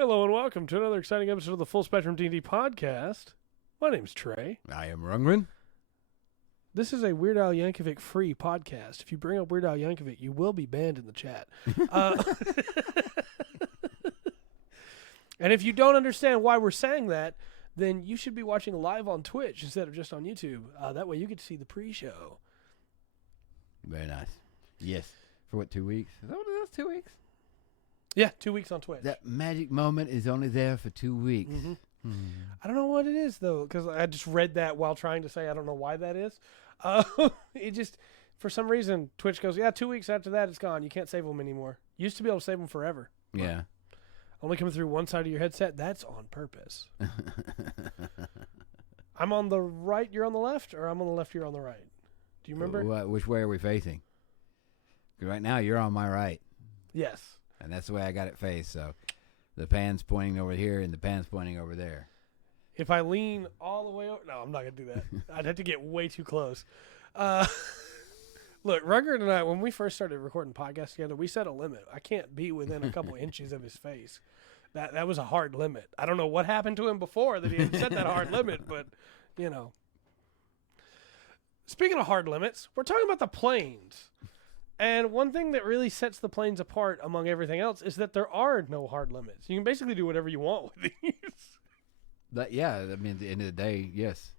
Hello and welcome to another exciting episode of the Full Spectrum D&D podcast. My name's Trey. I am Rungren. This is a Weird Al Yankovic free podcast. If you bring up Weird Al Yankovic, you will be banned in the chat. And if you don't understand why we're saying that, then you should be watching live on Twitch instead of just on YouTube. That way you get to see the pre-show. Very nice. Yes. For what, 2 weeks? Is that what it is, 2 weeks? Yeah, 2 weeks on Twitch. That magic moment is only there for 2 weeks. Mm-hmm. I don't know what it is, though, because I just read that while trying to say I don't know why that is. It just, for some reason, Twitch goes, 2 weeks after that, it's gone. You can't save them anymore. Used to be able to save them forever. Yeah. Only coming through one side of your headset, that's on purpose. I'm on the right, you're on the left, or I'm on the left, you're on the right? Do you remember? Which way are we facing? 'Cause right now, you're on my right. Yes. And that's the way I got it faced, so the pan's pointing over here and the pan's pointing over there. If I lean all the way over... No, I'm not going to do that. I'd have to get way too close. Look, Rugger and I, when we first started recording podcasts together, we set a limit. I can't be within a couple inches of his face. That was a hard limit. I don't know what happened to him before that he had set that hard limit, but, you know. Speaking of hard limits, we're talking about the planes. And one thing that really sets the planes apart among everything else is that there are no hard limits. You can basically do whatever you want with these. I mean, at the end of the day, yes.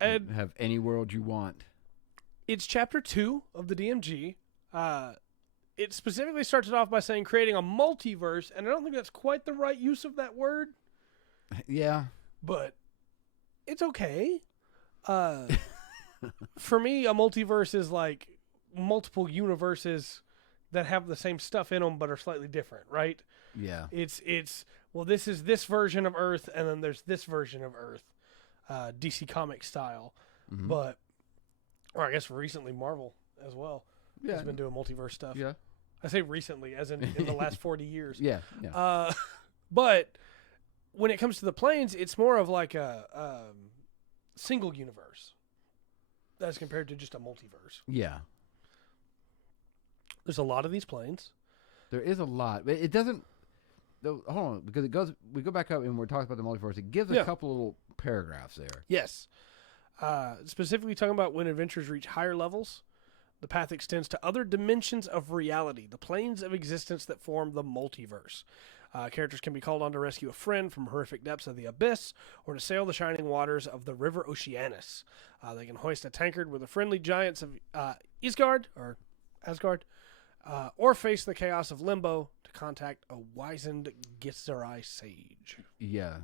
And you have any world you want. It's chapter 2 of the DMG. It specifically starts it off by saying creating a multiverse, and I don't think that's quite the right use of that word. Yeah. But it's okay. For me, a multiverse is like multiple universes that have the same stuff in them but are slightly different, right? Yeah. It's well, this is this version of Earth, and then there's this version of Earth, DC comic style. Mm-hmm. But, or I guess recently Marvel as well has been doing multiverse stuff. Yeah. I say recently, as in the last 40 years. Yeah. But when it comes to the planes, it's more of like a single universe as compared to just a multiverse. Yeah. There's a lot of these planes. There is a lot, but it doesn't. Hold on, because it goes. We go back up and we're talking about the multiverse. It gives a couple little paragraphs there. Yes, specifically talking about when adventurers reach higher levels, the path extends to other dimensions of reality, the planes of existence that form the multiverse. Characters can be called on to rescue a friend from horrific depths of the abyss, or to sail the shining waters of the river Oceanus. They can hoist a tankard with the friendly giants of Asgard, or face the chaos of Limbo to contact a wizened Githzerai sage. Yeah,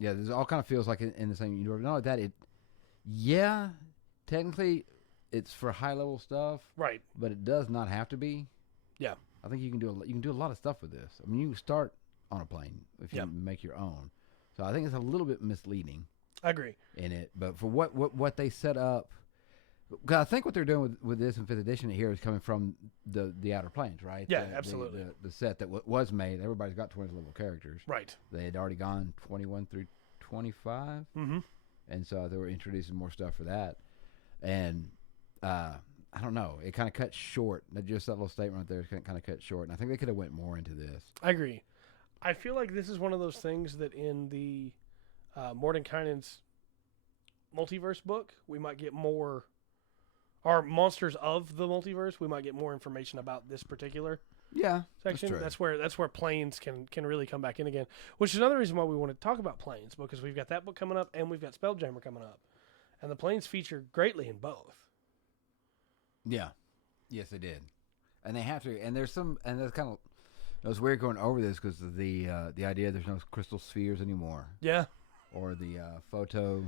this all kind of feels like in the same universe. Not like that. Technically, it's for high level stuff, right? But it does not have to be. Yeah, I think you can do a lot of stuff with this. I mean, you can start on a plane if you make your own. So I think it's a little bit misleading. I agree in it, but for what they set up. Because I think what they're doing with this in 5th edition here is coming from the Outer Planes, right? Yeah, absolutely. The set that was made. Everybody's got 20 level characters. Right. They had already gone 21 through 25. Mm-hmm. And so they were introducing more stuff for that. And I don't know. It kind of cut short. Just that little statement right there kind of cut short. And I think they could have went more into this. I agree. I feel like this is one of those things that in the Mordenkainen's multiverse book, we might get more... Our monsters of the multiverse, we might get more information about this particular section. That's where planes can really come back in again, which is another reason why we want to talk about planes, because we've got that book coming up and we've got Spelljammer coming up, and the planes feature greatly in both. Yeah, yes, they did, and they have to. And there's some, and that's kind of it was weird going over this because of the idea there's no crystal spheres anymore. Yeah, or the photo.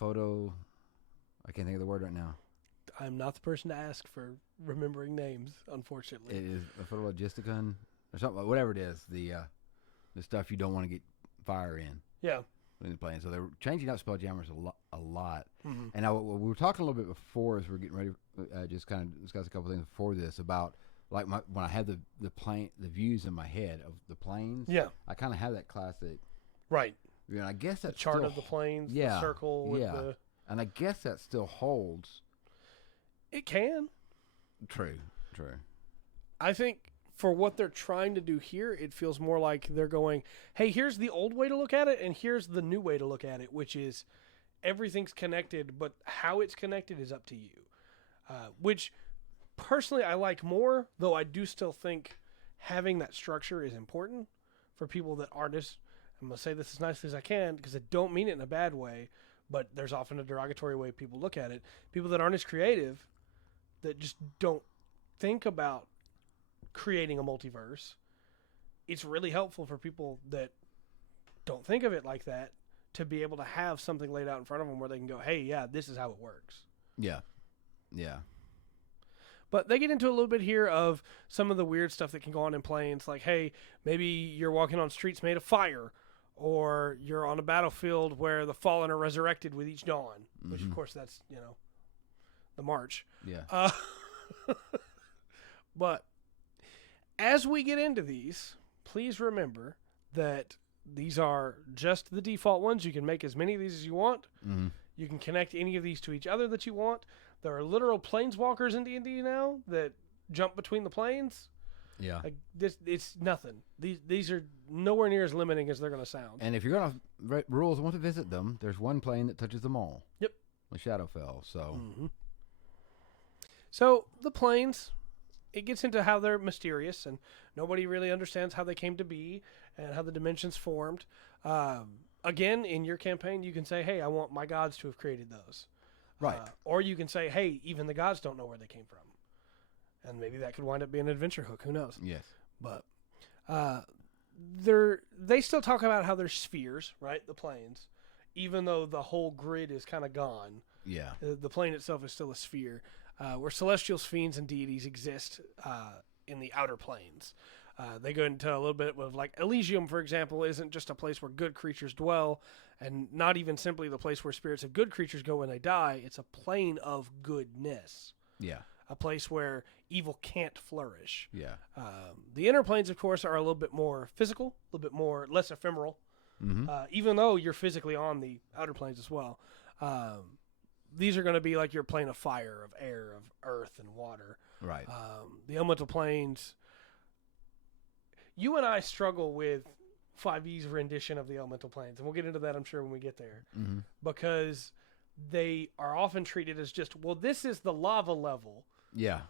I can't think of the word right now. I'm not the person to ask for remembering names, unfortunately. It is a photologisticon or something, whatever it is. The stuff you don't want to get fire in. Yeah. In the plane, so they're changing up Spelljammers a lot. Mm-hmm. And now we were talking a little bit before as we're getting ready, just kind of discuss a couple things before this about like when I had the plane, the views in my head of the planes. Yeah. I kind of have that classic. Right. You know, I guess that the chart of the planes. The circle with the. And I guess that still holds. It can. True. I think for what they're trying to do here, it feels more like they're going, hey, here's the old way to look at it, and here's the new way to look at it, which is everything's connected, but how it's connected is up to you. Which, personally, I like more, though I do still think having that structure is important for people that aren't as, I'm going to say this as nicely as I can, because I don't mean it in a bad way, but there's often a derogatory way people look at it. People that aren't as creative, that just don't think about creating a multiverse. It's really helpful for people that don't think of it like that to be able to have something laid out in front of them where they can go, hey, yeah, this is how it works. Yeah. Yeah. But they get into a little bit here of some of the weird stuff that can go on in planes. Like, hey, maybe you're walking on streets made of fire, or you're on a battlefield where the fallen are resurrected with each dawn, which, of course, that's, the march. Yeah. But as we get into these, please remember that these are just the default ones. You can make as many of these as you want. Mm-hmm. You can connect any of these to each other that you want. There are literal planeswalkers in D&D now that jump between the planes. Yeah. Like this, it's nothing. These are nowhere near as limiting as they're going to sound. And if you're going to write rules and want to visit them, there's one plane that touches them all. Yep. The Shadowfell. So. Mm-hmm. So the planes, it gets into how they're mysterious, and nobody really understands how they came to be and how the dimensions formed. Again, in your campaign, you can say, hey, I want my gods to have created those. Right. Or you can say, hey, even the gods don't know where they came from. And maybe that could wind up being an adventure hook. Who knows? Yes. But they still talk about how they're spheres, right? The planes. Even though the whole grid is kind of gone. Yeah. The plane itself is still a sphere. Where celestials, fiends, and deities exist in the outer planes. They go into a little bit of, like, Elysium, for example, isn't just a place where good creatures dwell, and not even simply the place where spirits of good creatures go when they die. It's a plane of goodness. Yeah. A place where evil can't flourish. Yeah. The inner planes, of course, are a little bit more physical, a little bit less ephemeral, even though you're physically on the outer planes as well. These are going to be like your plane of fire, of air, of earth, and water. Right. The elemental planes. You and I struggle with 5e's rendition of the elemental planes, and we'll get into that, I'm sure, when we get there, because they are often treated as just, well, this is the lava level. Yeah.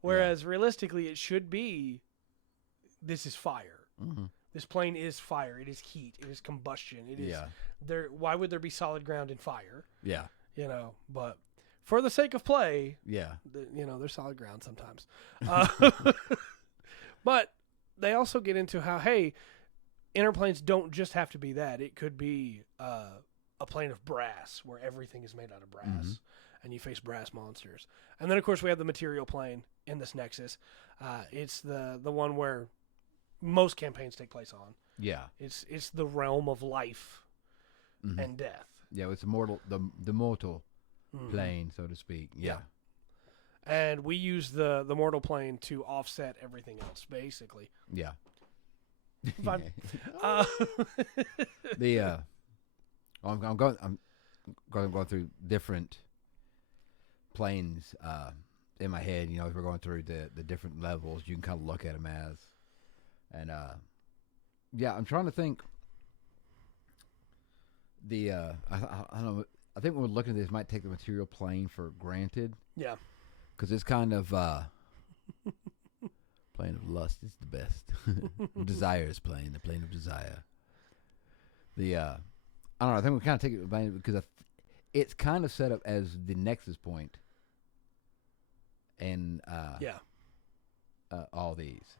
Whereas realistically, it should be, this is fire. This plane is fire. It is heat. It is combustion. It is there. Why would there be solid ground in fire? Yeah. But for the sake of play, there's solid ground sometimes. But they also get into how, hey, inner planes don't just have to be that. It could be a plane of brass where everything is made out of brass, and you face brass monsters. And then, of course, we have the material plane in this nexus. It's the one where most campaigns take place on. Yeah. It's the realm of life and death. Yeah, it's the mortal plane, so to speak. Yeah. And we use the mortal plane to offset everything else, basically. Yeah. Fine. I'm going through different planes in my head. As we're going through the different levels, you can kind of look at them as, and I'm trying to think. I don't know. I think when we're looking at this, might take the material plane for granted. Yeah. Because it's kind of plane of lust is the best. Desire is plane, the plane of desire. I don't know. I think we kind of take it because it's kind of set up as the nexus point, and all these,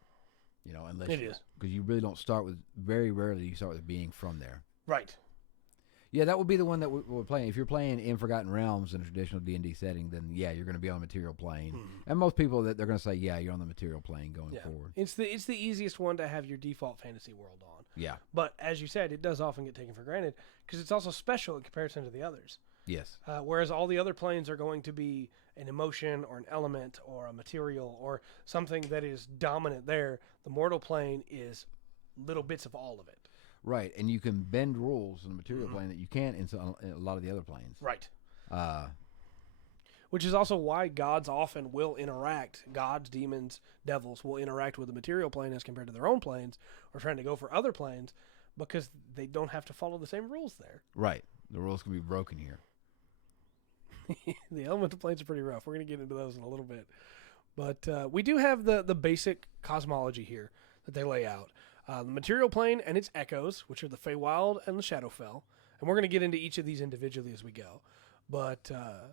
unless it is because you really don't start with, very rarely you start with a being from there. Right. Yeah, that would be the one that we're playing. If you're playing in Forgotten Realms in a traditional D&D setting, then you're going to be on the material plane. And most people they're going to say, you're on the material plane going forward. It's the easiest one to have your default fantasy world on. Yeah. But as you said, it does often get taken for granted because it's also special in comparison to the others. Yes. Whereas all the other planes are going to be an emotion or an element or a material or something that is dominant there, the mortal plane is little bits of all of it. Right, and you can bend rules in the material plane that you can't in a lot of the other planes. Right. which is also why gods often will interact. Gods, demons, devils will interact with the material plane as compared to their own planes, or trying to go for other planes, because they don't have to follow the same rules there. Right. The rules can be broken here. The elemental planes are pretty rough. We're going to get into those in a little bit. But we do have the basic cosmology here that they lay out. The material plane and its echoes, which are the Feywild and the Shadowfell. And we're going to get into each of these individually as we go. But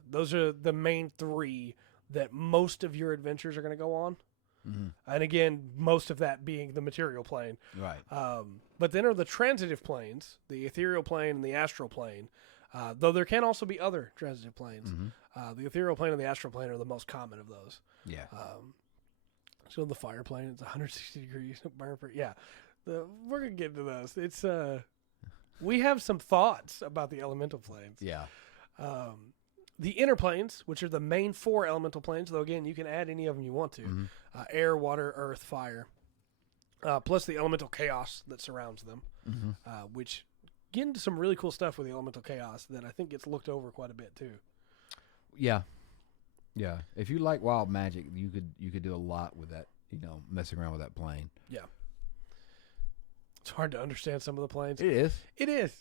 those are the main three that most of your adventures are going to go on. Mm-hmm. And again, most of that being the material plane. Right. But then are the transitive planes, the ethereal plane and the astral plane. Though there can also be other transitive planes. Mm-hmm. The ethereal plane and the astral plane are the most common of those. Yeah. So the fire plane, it's 160 degrees. Yeah. We're going to get into those. It's we have some thoughts about the elemental planes. Yeah. The inner planes, which are the main 4 elemental planes, though again, you can add any of them you want to. Mm-hmm. Air, water, earth, fire. Plus the elemental chaos that surrounds them, mm-hmm. Which get into some really cool stuff with the elemental chaos that I think gets looked over quite a bit too. Yeah. Yeah. If you like wild magic, you could do a lot with that, messing around with that plane. Yeah. It's hard to understand some of the planes. It is. It is.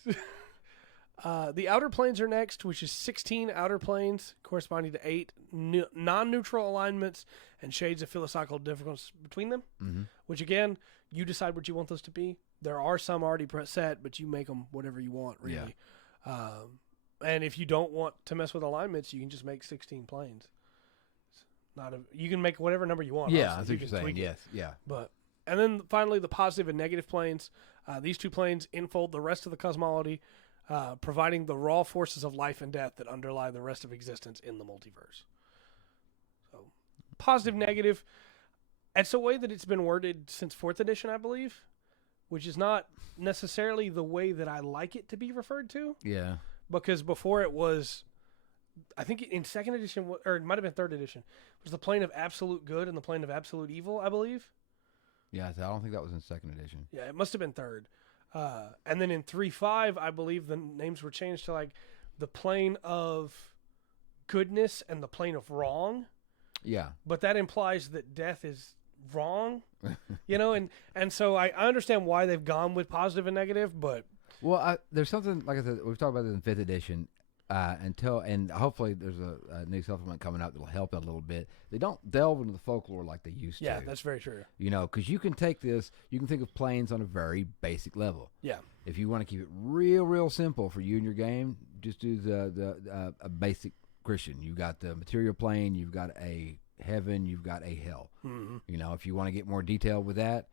The outer planes are next, which is 16 outer planes corresponding to 8 non-neutral alignments and shades of philosophical difference between them, mm-hmm. which again, you decide what you want those to be. There are some already set, but you make them whatever you want, really. Yeah. And if you don't want to mess with alignments, you can just make 16 planes. You can make whatever number you want. Yeah, that's what you're saying. Yes, yeah. And then finally, the positive and negative planes. These 2 planes enfold the rest of the cosmology, providing the raw forces of life and death that underlie the rest of existence in the multiverse. So, positive, negative. It's a way that it's been worded since 4th edition, I believe, which is not necessarily the way that I like it to be referred to. Yeah. Because before it was, I think in 2nd edition, or it might have been 3rd edition, it was the plane of absolute good and the plane of absolute evil, I believe. Yeah, I don't think that was in 2nd edition. Yeah, it must have been 3rd. And then in 3.5, I believe the names were changed to like the plane of goodness and the plane of wrong. Yeah. But that implies that death is wrong, and so I understand why they've gone with positive and negative, but. Well, there's something, like I said, we've talked about this in 5th edition, and hopefully there's a new supplement coming out that'll help out a little bit. They don't delve into the folklore like they used to. Yeah, that's very true. Because you can take this, you can think of planes on a very basic level. Yeah. If you want to keep it real, real simple for you and your game, just do a basic Christian. You've got the material plane, you've got a heaven, you've got a hell. Mm-hmm. If you want to get more detailed with that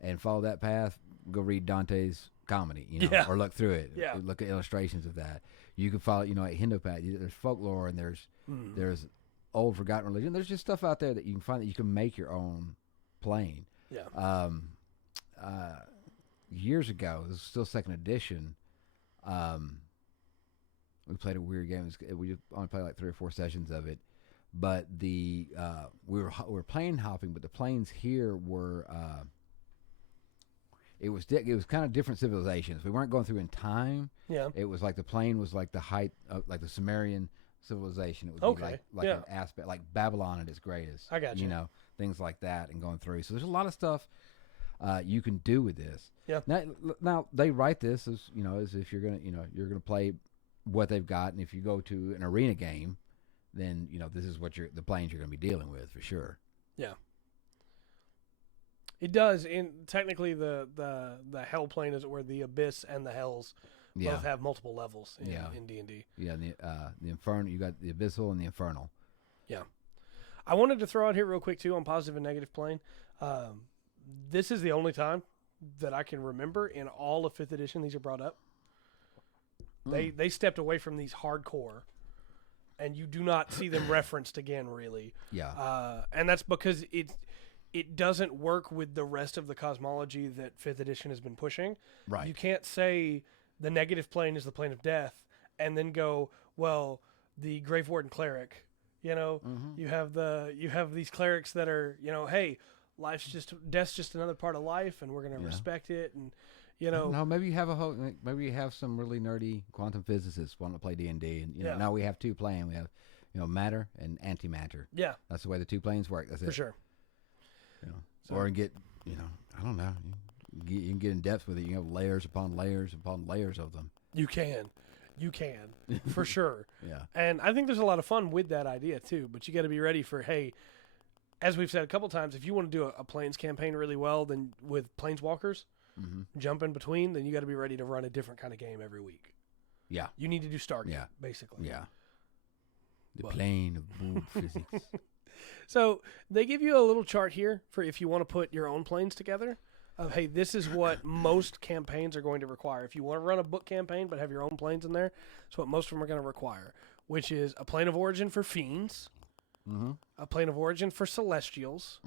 and follow that path, go read Dante's comedy, or look through it. Yeah. Look at illustrations of that. You can follow, at Hindopath, there's folklore and there's old forgotten religion. There's just stuff out there that you can find that you can make your own plane. Yeah. Years ago, this was still 2nd edition. We played a weird game. We only played like 3 or 4 sessions of it, but we were plane hopping. But the planes here were it was kind of different civilizations. We weren't going through in time. Yeah. It was like the plane was like the height of like the Sumerian civilization. It would be like an aspect like Babylon at its greatest. I got you. Things like that and going through. So there's a lot of stuff you can do with this. Yeah. Now they write this as as if you're gonna play what they've got, and if you go to an arena game, then this is what the planes you're gonna be dealing with for sure. Yeah. It does. Technically, the hell plane is where the abyss and the hells both have multiple levels in D&D. Yeah, and the infernal. You got the abyssal and the infernal. Yeah. I wanted to throw out here real quick too on positive and negative plane. This is the only time that I can remember in all of 5th edition these are brought up. They stepped away from these hardcore, and you do not see them referenced again, really. Yeah. And that's because it doesn't work with the rest of the cosmology that 5th edition has been pushing. Right. You can't say the negative plane is the plane of death and then go, well, the Grave Warden cleric, mm-hmm. you have these clerics that are, hey, death's just another part of life, and we're going to respect it. And, no, maybe you have some really nerdy quantum physicists wanting to play D&D, and now we have 2 playing. We have, matter and antimatter. Yeah, That's the way the two planes work. That's for it. sure. Or get, I don't know. You can get in depth with it. You have layers upon layers upon layers of them. You can, for sure. Yeah. And I think there's a lot of fun with that idea too. But you got to be ready for, hey, as we've said a couple times, if you want to do a planes campaign really well, then with planeswalkers, jump in between, then you got to be ready to run a different kind of game every week. Yeah. You need to do Stargate, basically. Yeah. The plane of boom physics. So they give you a little chart here for if you want to put your own planes together. Of, hey, this is what most campaigns are going to require. If you want to run a book campaign but have your own planes in there, that's what most of them are going to require, which is a plane of origin for fiends, a plane of origin for celestials,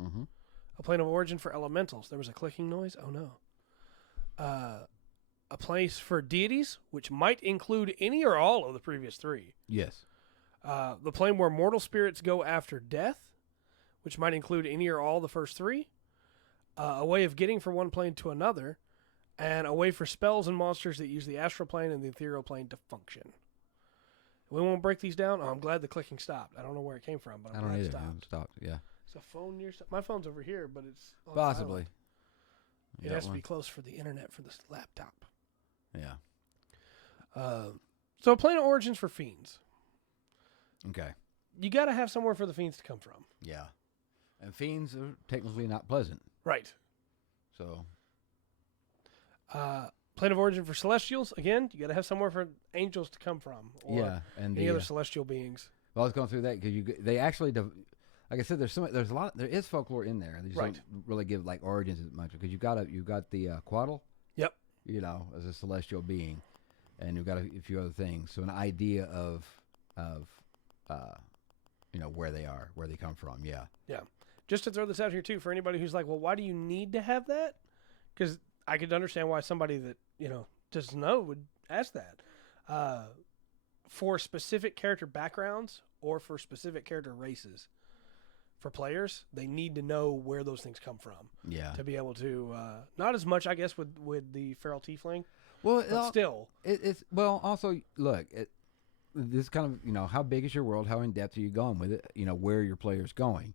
a plane of origin for elementals. There was a clicking noise? Oh, no. A place for deities, which might include any or all of the previous three. Yes. The plane where mortal spirits go after death, which might include any or all the first three. A way of getting from one plane to another, and a way for spells and monsters that use the astral plane and the ethereal plane to function. We won't break these down. Oh, I'm glad the clicking stopped. I don't know where it came from, but I'm glad it stopped. Stopped. Yeah. Is a phone near? My phone's over here, but it's on Possibly. silent. It has to be close for the internet for this laptop. Yeah. So a plane of origins for fiends. Okay. You got to have somewhere for the fiends to come from. Yeah. And fiends are technically not pleasant. Right. So. Plane of origin for celestials. Again, you got to have somewhere for angels to come from. Or and any other celestial beings. Well, I was going through that because they actually, like I said, there's a lot. There is folklore in there. They just don't really give like origins as much because you've got the Quaddle. Yep. As a celestial being, and you've got a few other things. So an idea of where they are, where they come from. Yeah. Yeah. Just to throw this out here too, for anybody who's like, well, why do you need to have that? Because I could understand why somebody that doesn't know would ask that. For specific character backgrounds or for specific character races, for players, they need to know where those things come from. Yeah. To be able to, not as much, I guess, with the feral tiefling. Well, but still, it's also look. This kind of how big is your world? How in depth are you going with it? Where your player's going.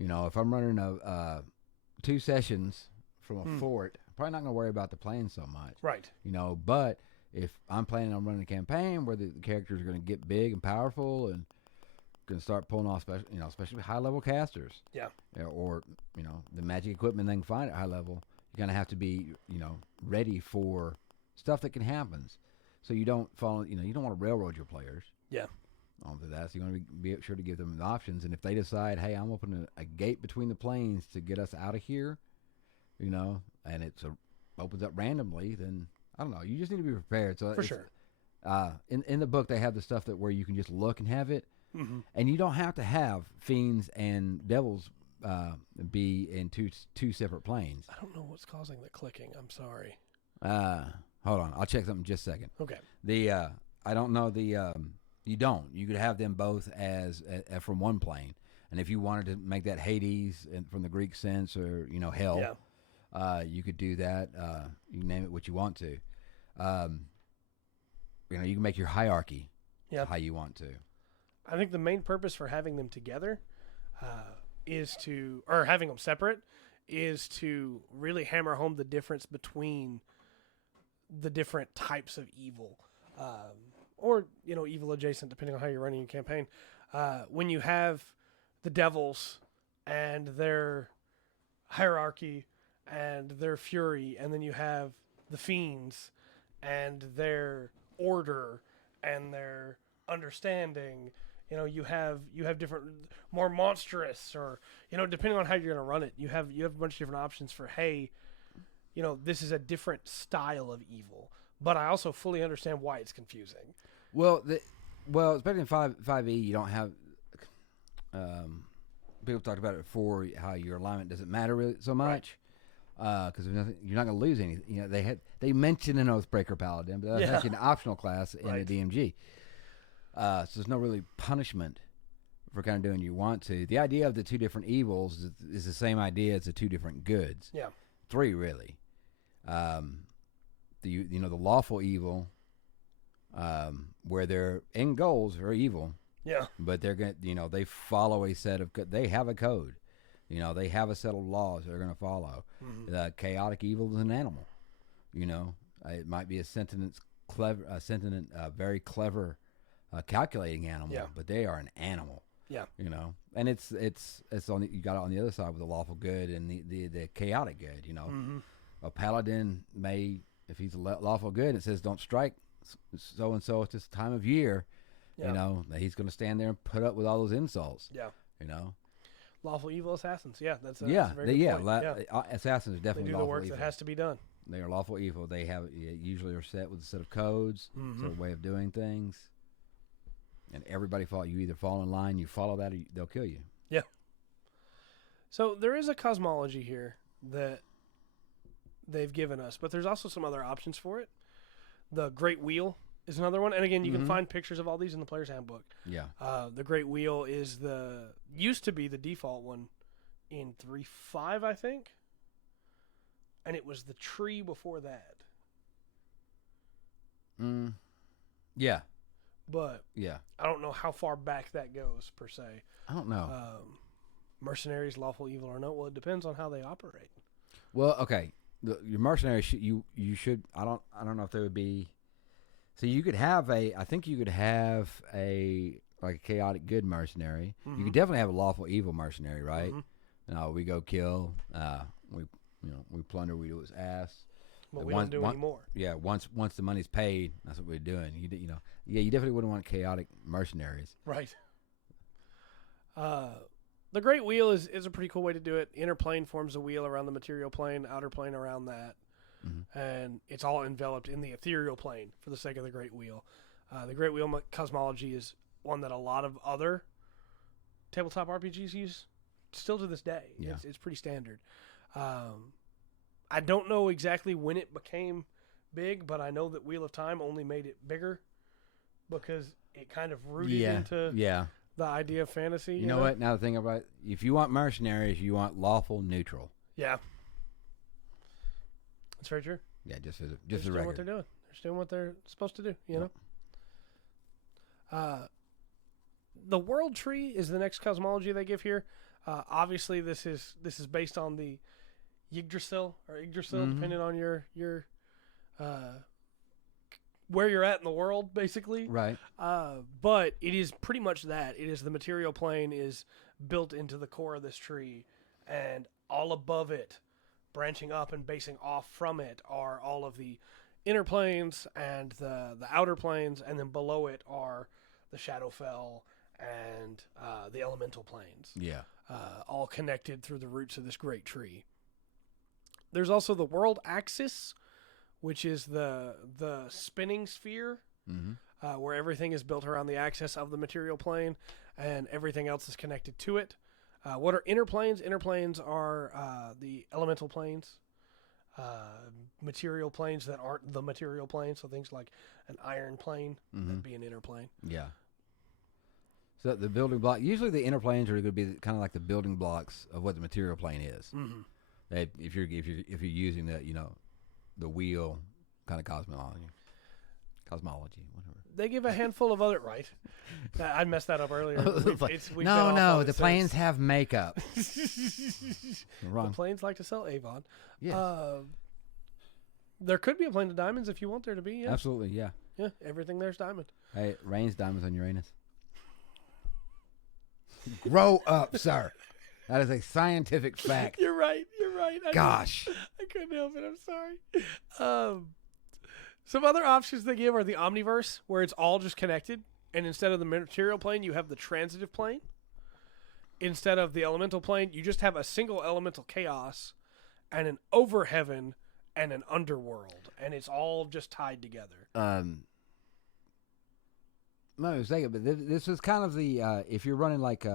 If I'm running 2 sessions from a fort, I'm probably not going to worry about the plane so much. Right. But if I'm planning on running a campaign where the characters are going to get big and powerful and going to start pulling off special, especially high level casters. Yeah. Or the magic equipment they can find at high level, you're going to have to be ready for stuff that can happen. So you don't fall. You don't want to railroad your players. Yeah. Onto that, so you want to be sure to give them the options. And if they decide, hey, I'm opening a gate between the planes to get us out of here, and it opens up randomly, then I don't know. You just need to be prepared. So for sure. In the book, they have the stuff where you can just look and have it, and you don't have to have fiends and devils be in two separate planes. I don't know what's causing the clicking. I'm sorry. Hold on, I'll check something in just a second. Okay. I don't know the. You don't. You could have them both as from one plane, and if you wanted to make that Hades from the Greek sense, or hell, you could do that. You can name it what you want to. You can make your hierarchy how you want to. I think the main purpose for having them together or having them separate, is to really hammer home the difference between the different types of evil. Or evil adjacent, depending on how you're running your campaign. When you have the devils and their hierarchy and their fury, and then you have the fiends and their order and their understanding, you have different, more monstrous, or depending on how you're going to run it, you have a bunch of different options for, hey, this is a different style of evil. But I also fully understand why it's confusing. Well, especially in 5e, you don't have. People talked about it before, how your alignment doesn't matter really so much, because you're not going to lose anything. They mention an Oathbreaker Paladin, but that's actually an optional class in a DMG. So there's no really punishment for kind of doing what you want to. The idea of the two different evils is the same idea as the two different goods. Yeah, 3 really. The lawful evil, where their end goals are evil, Yeah. But they're going to, they follow a set of, they have a code. They have a set of laws they're going to follow. Mm-hmm. Chaotic evil is an animal. It might be a very clever, calculating animal, but they are an animal. Yeah. And it's on you got it on the other side with the lawful good and the chaotic good. Mm-hmm. A paladin may, if he's lawful good, it says don't strike so and so at this time of year. Yeah. He's going to stand there and put up with all those insults. Yeah. Lawful evil assassins. Yeah, that's a very good point. Assassins are definitely they do lawful the work evil. that has to be done. They are lawful evil. They usually are set with a set of codes, sort of way of doing things, and everybody you either fall in line, you follow that, or they'll kill you. Yeah. So there is a cosmology here that they've given us, but there's also some other options for it. The Great Wheel is another one, and again, you can find pictures of all these in the player's handbook. Yeah. The Great Wheel is used to be the default one in 3.5, I think, and it was the tree before that. Yeah. But yeah, I don't know how far back that goes per se. I don't know. Mercenaries, lawful evil or no? Well, it depends on how they operate. Well, okay, your mercenaries you should. I don't know if there would be. So you could have I think you could have a chaotic good mercenary. You could definitely have a lawful evil mercenary, right? We go kill. We plunder. We do his ass. But we don't do anymore. Yeah, once the money's paid, that's what we're doing. You definitely wouldn't want chaotic mercenaries. Right. The Great Wheel is a pretty cool way to do it. Inner plane forms a wheel around the material plane, outer plane around that. And it's all enveloped in the ethereal plane for the sake of the Great Wheel. The Great Wheel cosmology is one that a lot of other tabletop RPGs use still to this day. Yeah. It's pretty standard. I don't know exactly when it became big, but I know that Wheel of Time only made it bigger because it kind of rooted into the idea of fantasy. You know what? Now the thing about if you want mercenaries, you want lawful neutral. Yeah. That's very true. Yeah, just the record. Doing what they're doing. They're just doing what they're supposed to do, you know? The world tree is the next cosmology they give here. Obviously, this is based on the Yggdrasil, depending on your where you're at in the world, basically. Right. But it is pretty much that. It is the material plane is built into the core of this tree, and all above it, branching up and basing off from it, are all of the inner planes and the outer planes, and then below it are the Shadowfell and the elemental planes. Yeah. All connected through the roots of this great tree. There's also the world axis, which is the spinning sphere, where everything is built around the axis of the material plane, and everything else is connected to it. What are inner planes? Inner planes are the elemental planes, material planes that aren't the material plane, so things like an iron plane would be an inner plane. Yeah. So the building block, usually the inner planes are going to be kind of like the building blocks of what the material plane is. If you're using the wheel kind of cosmology, whatever. They give a handful of other I messed that up earlier. No, the planes have makeup. Wrong. The planes like to sell Avon. Yes. There could be a plane of diamonds if you want there to be. Yeah. Absolutely, yeah. Yeah, everything there's diamond. Hey, it rains diamonds on Uranus. Grow up, sir. That is a scientific fact. You're right. Gosh. I couldn't help it. I'm sorry. Some other options they give are the Omniverse, where it's all just connected. And instead of the material plane, you have the transitive plane. Instead of the elemental plane, you just have a single elemental chaos and an overheaven and an underworld. And it's all just tied together. No mistake, but this is kind of the if you're running like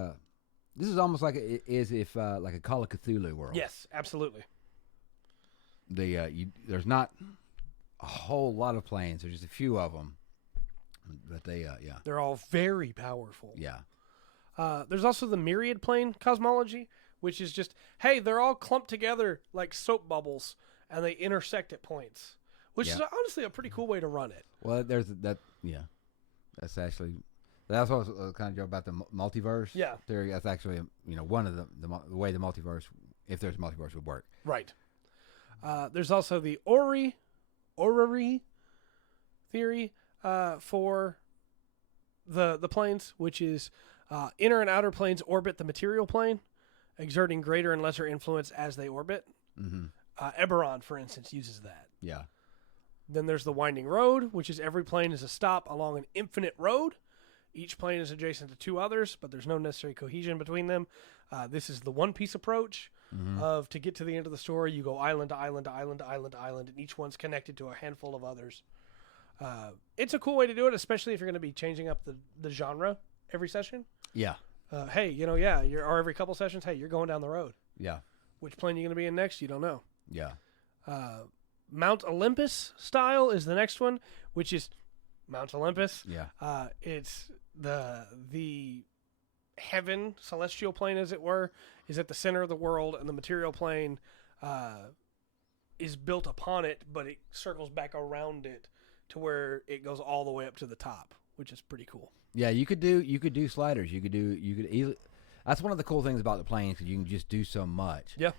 this is almost like like a Call of Cthulhu world. Yes, absolutely. There's not a whole lot of planes. There's just a few of them, but they're all very powerful. Yeah. There's also the myriad plane cosmology, which is just they're all clumped together like soap bubbles, and they intersect at points, which is honestly a pretty cool way to run it. Well, there's that. Yeah. That's That's what I was kind of joking about the multiverse Yeah. theory. That's actually, one of the way the multiverse, if there's a multiverse, would work. Right. There's also the orrery theory for the planes, which is inner and outer planes orbit the material plane, exerting greater and lesser influence as they orbit. Mm-hmm. Eberron, for instance, uses that. Yeah. Then there's the winding road, which is every plane is a stop along an infinite road. Each plane is adjacent to two others, but there's no necessary cohesion between them. This is the One Piece approach of to get to the end of the story, you go island to island to island to island to island, and each one's connected to a handful of others. It's a cool way to do it, especially if you're going to be changing up the genre every session. Yeah. Hey, or every couple sessions, hey, you're going down the road. Yeah. Which plane you're going to be in next, you don't know. Yeah. Mount Olympus style is the next one, which is Mount Olympus. Yeah. It's the heaven, celestial plane, as it were, is at the center of the world, and the material plane is built upon it, but it circles back around it to where it goes all the way up to the top, which is pretty cool. Yeah, you could do sliders. You could easily. That's one of the cool things about the planes, because you can just do so much. Yeah.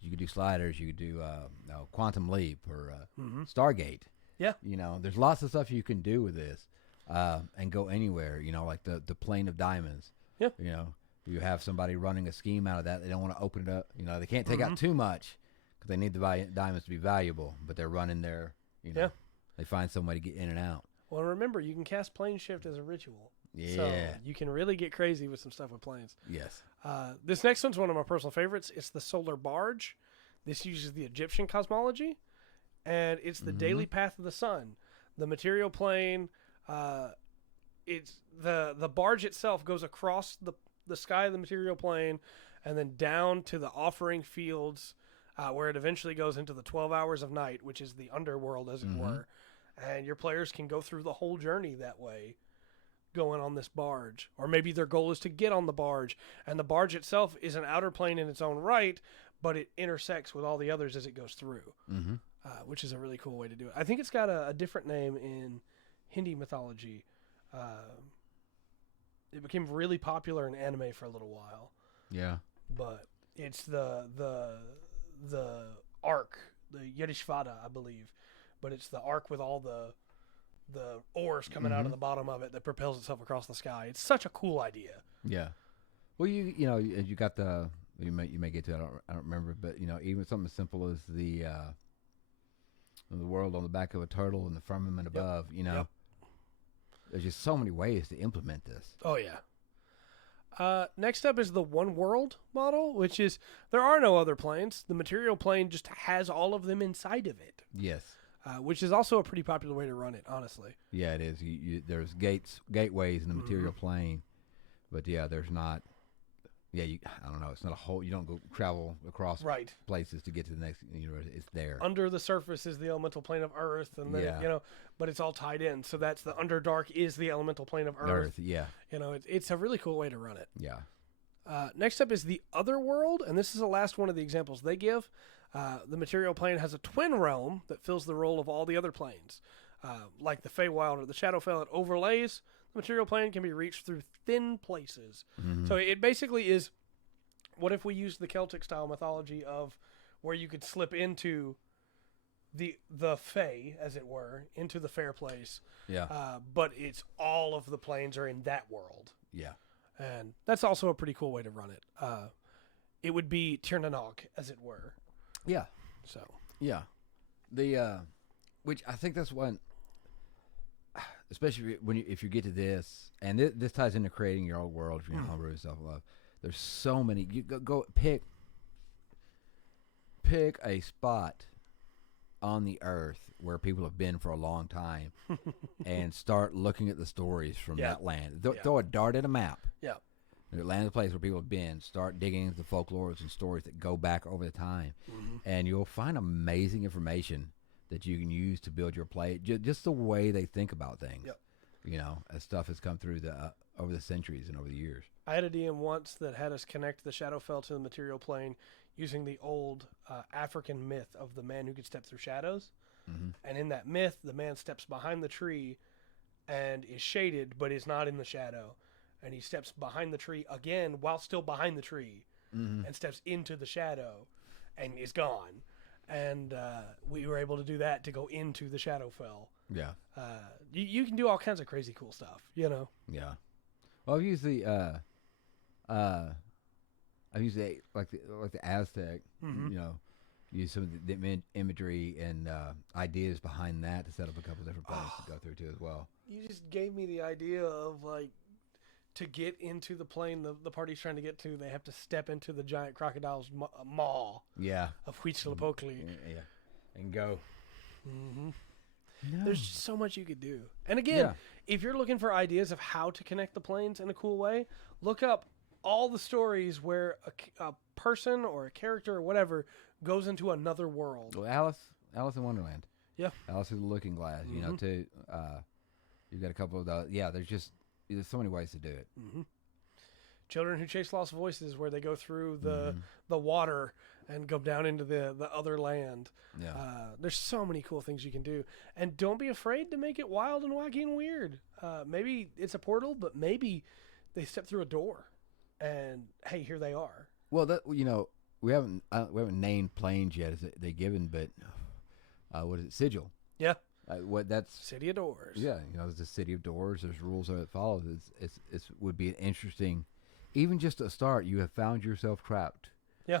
You could do sliders. You could do Quantum Leap or Stargate. Yeah. There's lots of stuff you can do with this, and go anywhere. Like the plane of diamonds. Yeah. You have somebody running a scheme out of that. They don't want to open it up. They can't take out too much because they need the diamonds to be valuable. But they're running there. Yeah. They find some way to get in and out. Well, remember, you can cast plane shift as a ritual. Yeah. So you can really get crazy with some stuff with planes. Yes. This next one's one of my personal favorites. It's the Solar Barge. This uses the Egyptian cosmology, and it's the daily path of the sun. The material plane, it's the barge itself goes across the sky of the material plane and then down to the offering fields, where it eventually goes into the 12 hours of night, which is the underworld, as it were. And your players can go through the whole journey that way, going on this barge. Or maybe their goal is to get on the barge, and the barge itself is an outer plane in its own right, but it intersects with all the others as it goes through, which is a really cool way to do it. I think it's got a different name in Hindi mythology. It became really popular in anime for a little while. Yeah. But it's the arc, the Yadishvada, I believe. But it's the arc with all the oars coming out of the bottom of it that propels itself across the sky. It's such a cool idea. Yeah. Well, you got you may get to it. I don't remember, but even something as simple as the world on the back of a turtle and the firmament above. There's just so many ways to implement this. Oh yeah. Next up is the one world model, which is there are no other planes. The material plane just has all of them inside of it. Yes. Which is also a pretty popular way to run it, honestly. Yeah, it is. There's gateways in the material plane, but yeah, there's not. Yeah, I don't know. It's not a whole. You don't go travel across places to get to the next universe. It's there. Under the surface is the elemental plane of Earth, and then but it's all tied in. So that's the Underdark is the elemental plane of Earth. Yeah. It's a really cool way to run it. Yeah. Next up is the other world, and this is the last one of the examples they give. The material plane has a twin realm that fills the role of all the other planes. Like the Feywild or the Shadowfell, it overlays. The material plane can be reached through thin places. So it basically is, what if we used the Celtic style mythology of where you could slip into the Fey, as it were, into the fair place. Yeah. But it's all of the planes are in that world. Yeah. And that's also a pretty cool way to run it. It would be Tirnanog, as it were. Yeah. So. Yeah. Which I think that's one, especially if you get to this, and this ties into creating your own world, if you're going to homebrew self-love. There's so many. You go pick a spot on the earth where people have been for a long time and start looking at the stories from that land. Throw a dart at a map. Yeah. Land a place where people have been. Start digging into the folklores and stories that go back over the time. And you'll find amazing information that you can use to build your play. Just the way they think about things. Yep. As stuff has come through over the centuries and over the years. I had a DM once that had us connect the Shadowfell to the material plane using the old African myth of the man who could step through shadows. And in that myth, the man steps behind the tree and is shaded, but is not in the shadow. And he steps behind the tree again while still behind the tree, and steps into the shadow and is gone. And we were able to do that to go into the Shadowfell. Yeah. You can do all kinds of crazy cool stuff, you know? Yeah. Well, I've used the like the Aztec, Mm-hmm. you know, use some of the imagery and ideas behind that to set up a couple different planes to go through too as well. You just gave me the idea of like to get into the plane the party's trying to get to, they have to step into the giant crocodile's maw Yeah. of Huitzilopochtli. Yeah. And go. Mm-hmm. No. There's just so much you could do. And again, if you're looking for ideas of how to connect the planes in a cool way, look up all the stories where a person or a character or whatever goes into another world. Well, Alice in Wonderland. Yeah. Alice Through the Looking Glass. You know, too. You've got a couple of those. Yeah, there's so many ways to do it. Mm-hmm. Children Who Chase Lost Voices, where they go through the water and go down into the other land. Yeah. There's so many cool things you can do. And don't be afraid to make it wild and wacky and weird. Maybe it's a portal, but maybe they step through a door and, hey, here they are. Well, that we haven't named planes yet. Is it they given? But what is it? Sigil. Yeah. What that's City of Doors. Yeah, it's the City of Doors. There's rules that it follows. It would be an interesting, even just to start. You have found yourself trapped. Yeah.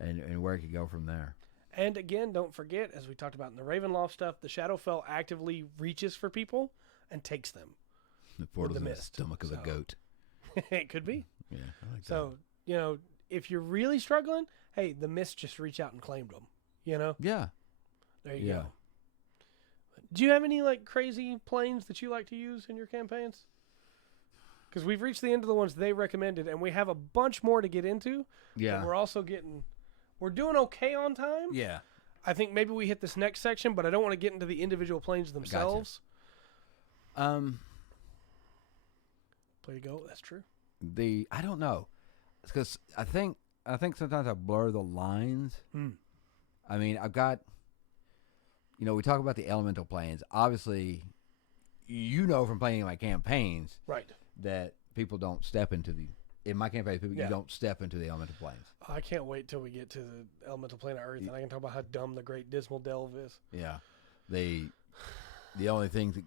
And where it could go from there. And again, don't forget, as we talked about in the Ravenloft stuff, the Shadowfell actively reaches for people and takes them. The portal's the in the mist. stomach of a goat. It could be. Yeah, I like So, if you're really struggling, hey, the mist just reached out and claimed them. that. Yeah. There you go. Do you have any like crazy planes that you like to use in your campaigns? Because we've reached the end of the ones they recommended, and we have a bunch more to get into. Yeah. But we're also we're doing okay on time. Yeah. I think maybe we hit this next section, but I don't want to get into the individual planes themselves. Gotcha. Play to go. That's true. I don't know, because I think sometimes I blur the lines. I mean, I've got. We talk about the elemental planes. Obviously, from playing my campaigns, right, that people don't step into in my campaigns. You don't step into the elemental planes. I can't wait till we get to the elemental plane of Earth, and I can talk about how dumb the Great Dismal Delve is. Yeah, the only things that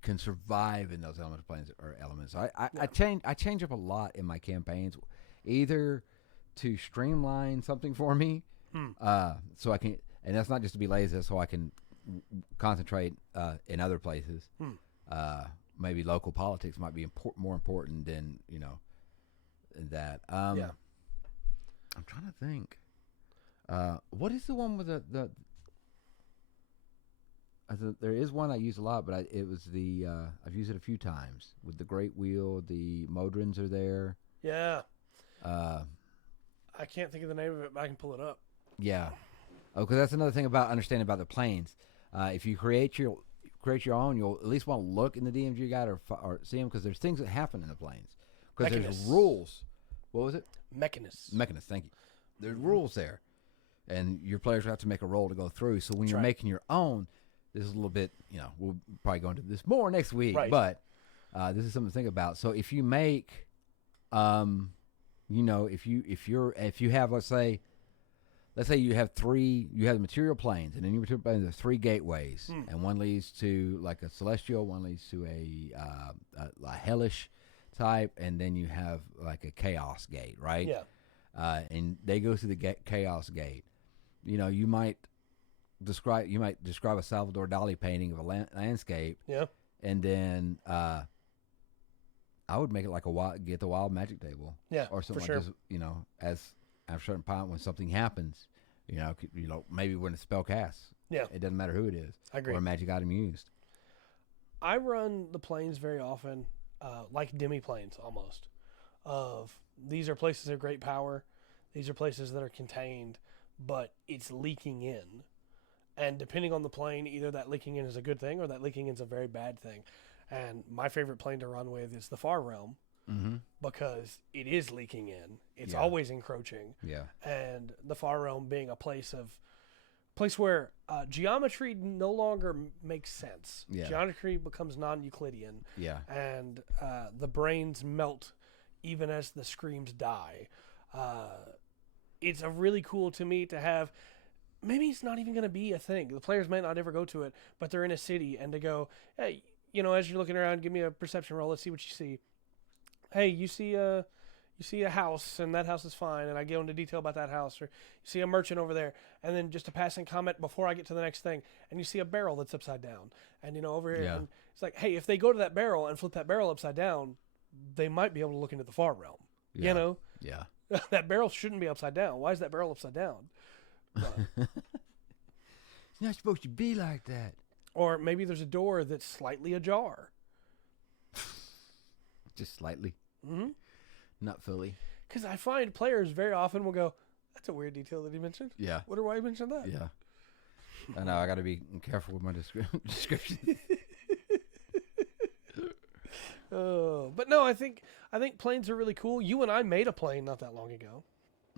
can survive in those elemental planes are elements. I change up a lot in my campaigns, either to streamline something for me, so I can. And that's not just to be lazy, so I can concentrate in other places. Maybe local politics might be more important than that. I'm trying to think. What is the one with the there is one I use a lot, but it was I've used it a few times with the Great Wheel. The Modrons are there. Yeah. I can't think of the name of it, but I can pull it up. Yeah. Oh, because that's another thing about understanding about the planes. If you create your own, you'll at least want to look in the DMG guide or see them, because there's things that happen in the planes. Because there's rules. What was it? Mechanist. Thank you. There's rules there, and your players have to make a roll to go through. So when you're making your own, this is a little bit. We'll probably go into this more next week, but this is something to think about. So if you make, if you have, let's say you have the material planes, and in your material planes there's 3 gateways, and one leads to like a celestial, one leads to a hellish type, and then you have like a chaos gate, right? Yeah. And they go through the chaos gate. You might describe a Salvador Dali painting of a landscape. Yeah. And then I would make it like get the wild magic table. Yeah. Or something for like sure. this. As at a certain point when something happens, maybe when it's spell cast. Yeah. It doesn't matter who it is. I agree. Or a magic item used. I run the planes very often, like demi-planes almost. Of these are places of great power. These are places that are contained, but it's leaking in. And depending on the plane, either that leaking in is a good thing or that leaking in is a very bad thing. And my favorite plane to run with is the Far Realm. Because it is leaking in. It's always encroaching. Yeah. And the Far Realm being a place of place where geometry no longer makes sense. Yeah. Geometry becomes non-Euclidean. Yeah. And the brains melt even as the screams die. It's a really cool to me to have. Maybe it's not even going to be a thing. The players might not ever go to it, but they're in a city and to go, hey, as you're looking around, give me a perception roll. Let's see what you see. Hey, you see a house, and that house is fine, and I go into detail about that house. Or you see a merchant over there, and then just a passing comment before I get to the next thing, and you see a barrel that's upside down. And, over here, and it's like, hey, if they go to that barrel and flip that barrel upside down, they might be able to look into the far realm. Yeah. Yeah. That barrel shouldn't be upside down. Why is that barrel upside down? It's not supposed to be like that. Or maybe there's a door that's slightly ajar. Just slightly. Mm-hmm. Not fully. Because I find players very often will go, that's a weird detail that he mentioned. Yeah. Wonder why he mentioned that. Yeah. I know. I got to be careful with my description. But no, I think planes are really cool. You and I made a plane not that long ago.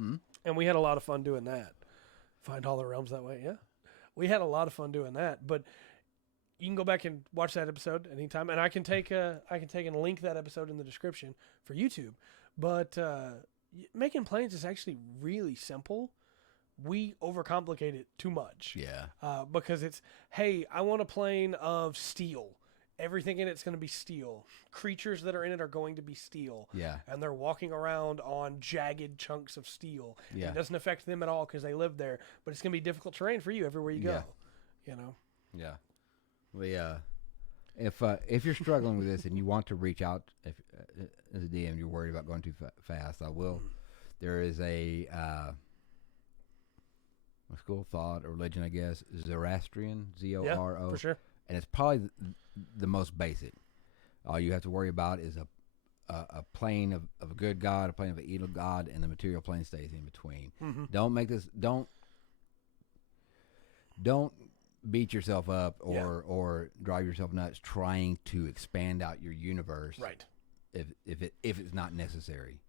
Mm-hmm. And we had a lot of fun doing that. Find all the realms that way, yeah. We had a lot of fun doing that. But you can go back and watch that episode anytime, and I can take and link that episode in the description for YouTube. But making planes is actually really simple. We overcomplicate it too much. Yeah. Because it's, hey, I want a plane of steel. Everything in it's going to be steel. Creatures that are in it are going to be steel. Yeah. And they're walking around on jagged chunks of steel. Yeah. It doesn't affect them at all because they live there. But it's going to be difficult terrain for you everywhere you go. Yeah. If you're struggling with this and you want to reach out, if as a DM you're worried about going too fast, I will. There is a school of thought or religion, I guess, Zoroastrian, Zoro. For sure. And it's probably the most basic. All you have to worry about is a plane of a good god, a plane of an evil god, and the material plane stays in between. Mm-hmm. Don't beat yourself up or drive yourself nuts trying to expand out your universe. Right. If it's not necessary.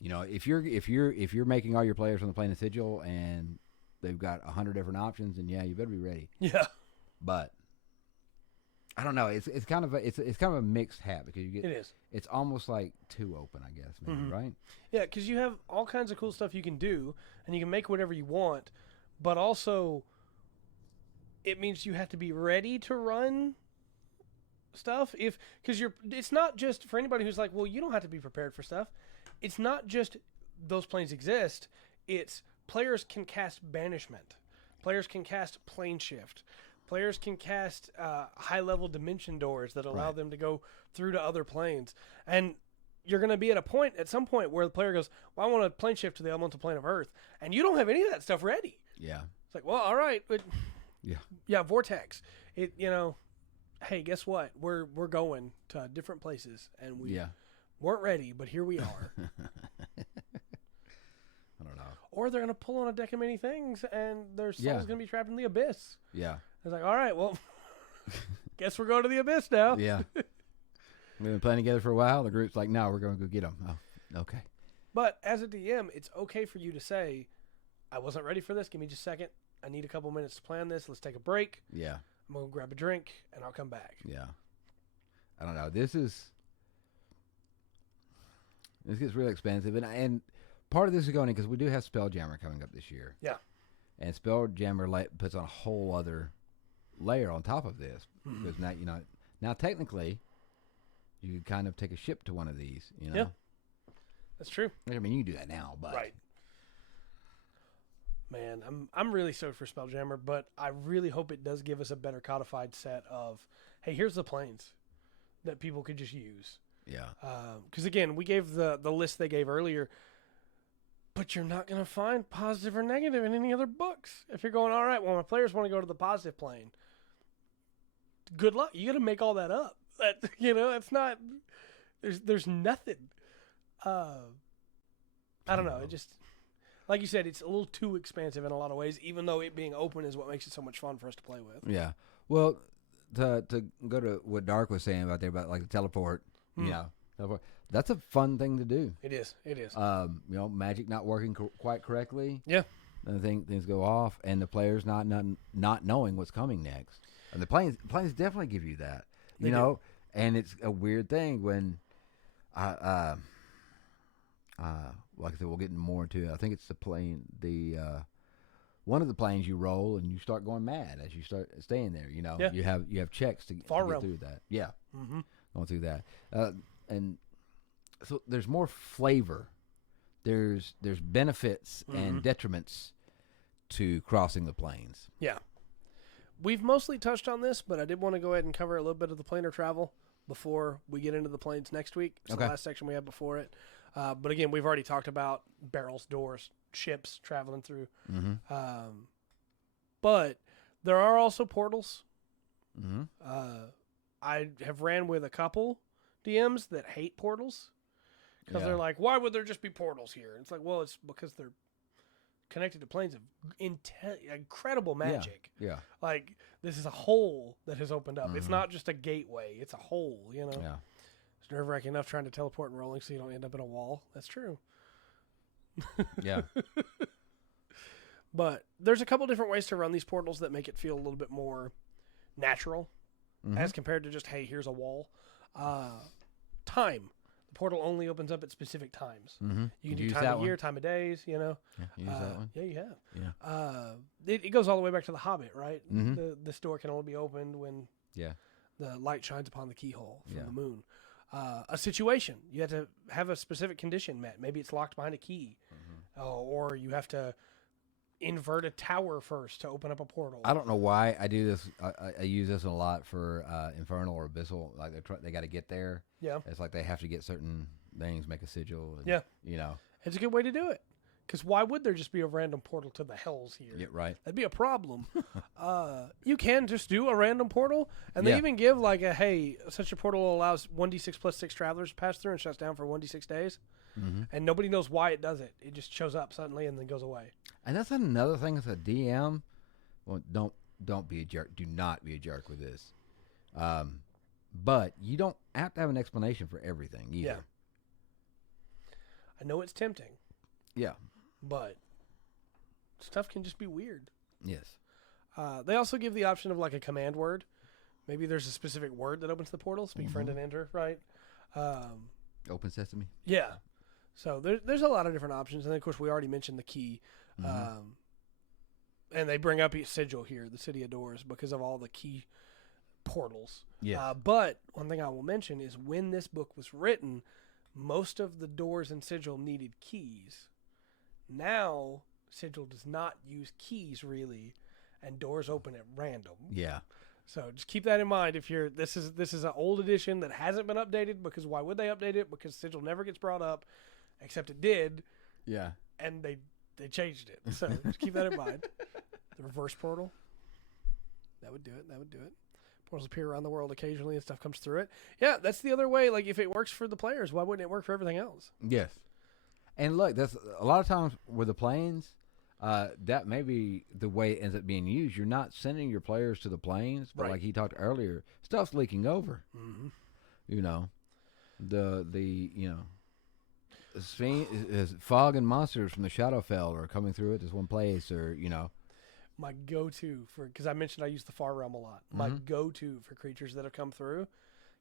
If you're making all your players on the plane of sigil and they've got 100 different options, then you better be ready. Yeah. But I don't know. It's kind of a mixed hat because you get. It is. It's almost like too open, I guess, maybe, right? Yeah, because you have all kinds of cool stuff you can do, and you can make whatever you want, but also it means you have to be ready to run stuff. It's not just for anybody who's like, well, you don't have to be prepared for stuff. It's not just those planes exist. It's players can cast banishment. Players can cast plane shift. Players can cast high-level dimension doors that allow them to go through to other planes. And you're going to be at some point where the player goes, well, I want to plane shift to the elemental plane of Earth. And you don't have any of that stuff ready. Yeah. It's like, well, all right. But yeah, Vortex. Hey, guess what? We're going to different places. And we weren't ready, but here we are. I don't know. Or they're going to pull on a deck of many things, and their soul's going to be trapped in the abyss. Yeah. It's like, all right, well, guess we're going to the abyss now. Yeah. We've been playing together for a while. The group's like, no, we're going to go get them. Oh, okay. But as a DM, it's okay for you to say, I wasn't ready for this. Give me just a second. I need a couple minutes to plan this. Let's take a break. Yeah. I'm going to grab a drink, and I'll come back. Yeah. I don't know. This gets really expensive. And part of this is going in because we do have Spelljammer coming up this year. Yeah. And Spelljammer puts on a whole other layer on top of this. Because now technically, you could kind of take a ship to one of these, Yeah. That's true. I mean, you can do that now, but. Right. Man, I'm really stoked for Spelljammer, but I really hope it does give us a better codified set of, hey, here's the planes that people could just use. Yeah. Because, again, we gave the list they gave earlier, but you're not going to find positive or negative in any other books. If you're going, all right, well, my players want to go to the positive plane, good luck. You got to make all that up. It's not, there's nothing. I don't know. It just, like you said, it's a little too expansive in a lot of ways, even though it being open is what makes it so much fun for us to play with. Yeah. Well, to go to what Dark was saying about like the teleport, teleport, that's a fun thing to do. It is. Magic not working quite correctly. Yeah. And things go off, and the player's not knowing what's coming next. And the planes definitely give you that, you know. And it's a weird thing when, like I said, we'll get more into it. I think it's the plane, one of the planes you roll, and you start going mad as you start staying there. You know, you have checks to get through that. Yeah, going through that, and so there's more flavor. There's benefits and detriments to crossing the planes. Yeah. We've mostly touched on this, but I did want to go ahead and cover a little bit of the planar travel before we get into the planes next week. It's the last section we have before it. But again, we've already talked about barrels, doors, ships traveling through. But there are also portals. I have ran with a couple DMs that hate portals because they're like, why would there just be portals here? And it's like, well, it's because they're connected to planes of incredible magic. Yeah. Like, this is a hole that has opened up. It's not just a gateway. It's a hole, you know? Yeah. It's nerve-wracking enough trying to teleport and rolling so you don't end up in a wall. That's true. Yeah. But there's a couple different ways to run these portals that make it feel a little bit more natural as compared to just, hey, here's a wall. Time. The portal only opens up at specific times. You can do time of year, time of days, you know. Yeah, you use that one? Yeah, you have. Yeah. It goes all the way back to the Hobbit, right? This door can only be opened when the light shines upon the keyhole from the moon. A situation. You have to have a specific condition met. Maybe it's locked behind a key. Or you have to invert a tower first to open up a portal. I don't know why I do this. I use this a lot for Infernal or Abyssal. Like they got to get there. Yeah. It's like they have to get certain things, make a sigil. And, you know. It's a good way to do it. Because why would there just be a random portal to the hells here? Yeah, right. That'd be a problem. You can just do a random portal, and they even give like a, hey, such a portal allows 1d6 plus 6 travelers to pass through and shuts down for 1d6 days. And nobody knows why it does it. It just shows up suddenly and then goes away. And that's another thing as a DM. Well, don't be a jerk. Do not be a jerk with this. But you don't have to have an explanation for everything either. Yeah. I know it's tempting. Yeah. But stuff can just be weird. Yes. They also give the option of like a command word. Maybe there's a specific word that opens the portal. Speak, friend, and enter, right? Open sesame. Yeah. So there's a lot of different options. And then, of course, we already mentioned the key. And they bring up Sigil here, the City of Doors, because of all the key portals. Yeah. But one thing I will mention is when this book was written, most of the doors in Sigil needed keys. Now, Sigil does not use keys, really, and doors open at random. Yeah. So just keep that in mind. If you're this is an old edition that hasn't been updated, because why would they update it? Because Sigil never gets brought up, except it did. Yeah. And they changed it. So just keep that in mind. The reverse portal. That would do it. Portals appear around the world occasionally and stuff comes through it. Yeah, that's the other way. Like, if it works for the players, why wouldn't it work for everything else? Yes. And look, that's a lot of times with the planes, that may be the way it ends up being used. You're not sending your players to the planes, but like he talked earlier, stuff's leaking over. You know, fog and monsters from the Shadowfell are coming through at this one place, or my go-to because I mentioned I use the Far Realm a lot. My go-to for creatures that have come through,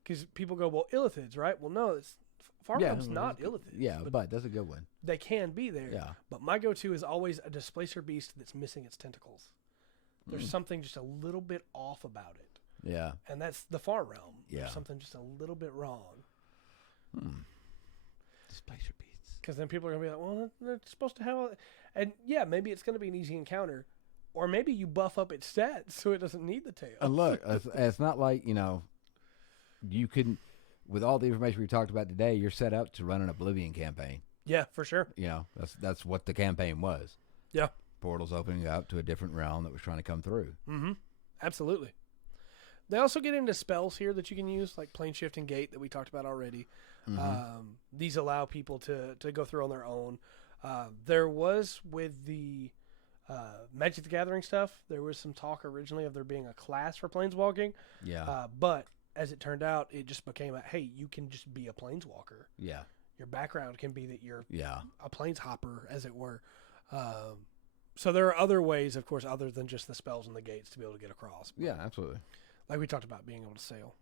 because people go, well, Illithids, right? Well, no, it's Far Realm's not Illithids. Yeah, but that's a good one. They can be there. Yeah. But my go-to is always a displacer beast that's missing its tentacles. There's something just a little bit off about it. Yeah. And that's the Far Realm. Yeah. There's something just a little bit wrong. Displacer beasts. Because then people are going to be like, well, they're supposed to have and yeah, maybe it's going to be an easy encounter. Or maybe you buff up its stats so it doesn't need the tail. And look, it's not like, you couldn't, with all the information we talked about today, you're set up to run an Oblivion campaign. Yeah, for sure. That's what the campaign was. Yeah. Portals opening up to a different realm that was trying to come through. Absolutely. They also get into spells here that you can use, like Plane Shift and Gate that we talked about already. These allow people to go through on their own. There was, with the Magic the Gathering stuff, there was some talk originally of there being a class for Planeswalking. Yeah. But as it turned out, it just became hey, you can just be a Planeswalker. Yeah. Your background can be that you're a Planeshopper, as it were. So there are other ways, of course, other than just the spells and the gates to be able to get across. Yeah, absolutely. Like we talked about, being able to sail.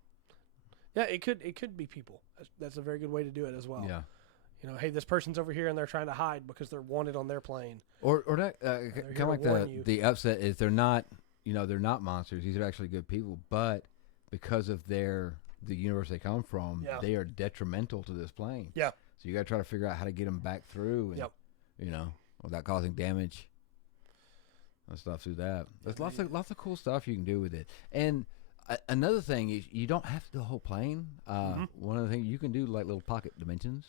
Yeah, it could be people. That's a very good way to do it as well. Yeah. You know, hey, this person's over here and they're trying to hide because they're wanted on their plane. Or that kind of like the upset is they're not, they're not monsters. These are actually good people, but because of the universe they come from, they are detrimental to this plane. Yeah. So you got to try to figure out how to get them back through, and without causing damage and stuff through that. There's lots of cool stuff you can do with it. And another thing is you don't have to do the whole plane. One of the things you can do like little pocket dimensions.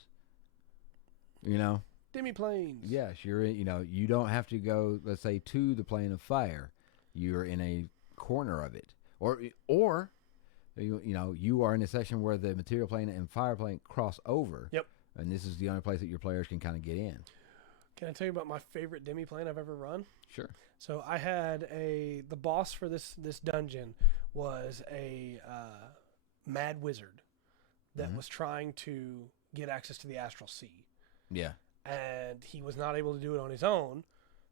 Demi-planes. Yes, you're in, you don't have to go, let's say, to the plane of fire. You're in a corner of it. Or you are in a section where the material plane and fire plane cross over. Yep. And this is the only place that your players can kind of get in. Can I tell you about my favorite demi-plane I've ever run? Sure. So I had the boss for this dungeon was a mad wizard that was trying to get access to the astral sea. Yeah. And he was not able to do it on his own,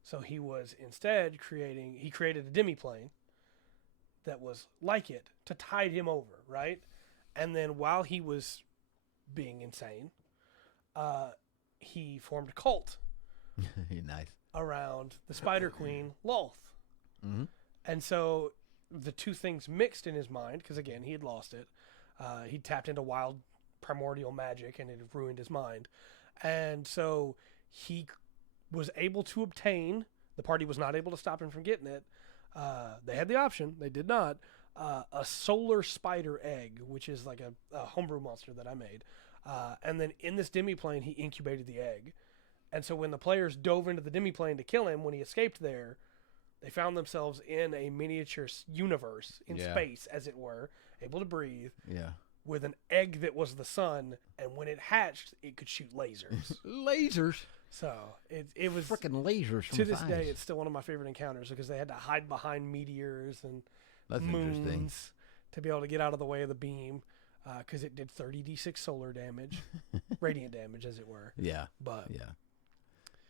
so he was instead created a demi-plane that was like it to tide him over, right? And then while he was being insane, he formed a cult. Nice. Around the Spider Queen, Lolth. Mm-hmm. And so the two things mixed in his mind, because again, he had lost it. He tapped into wild primordial magic and it had ruined his mind. And so he was able to obtain, the party was not able to stop him from getting it. They had the option, they did not, a solar spider egg, which is like a homebrew monster that I made. And then in this demi-plane, he incubated the egg. And so when the players dove into the demi-plane to kill him, when he escaped there, they found themselves in a miniature universe in space, as it were, able to breathe. Yeah. With an egg that was the sun, and when it hatched, it could shoot lasers. Lasers. So it was freaking lasers. From to this day, it's still one of my favorite encounters because they had to hide behind meteors and moons to be able to get out of the way of the beam because it did 30d6 solar damage, radiant damage, as it were. Yeah, but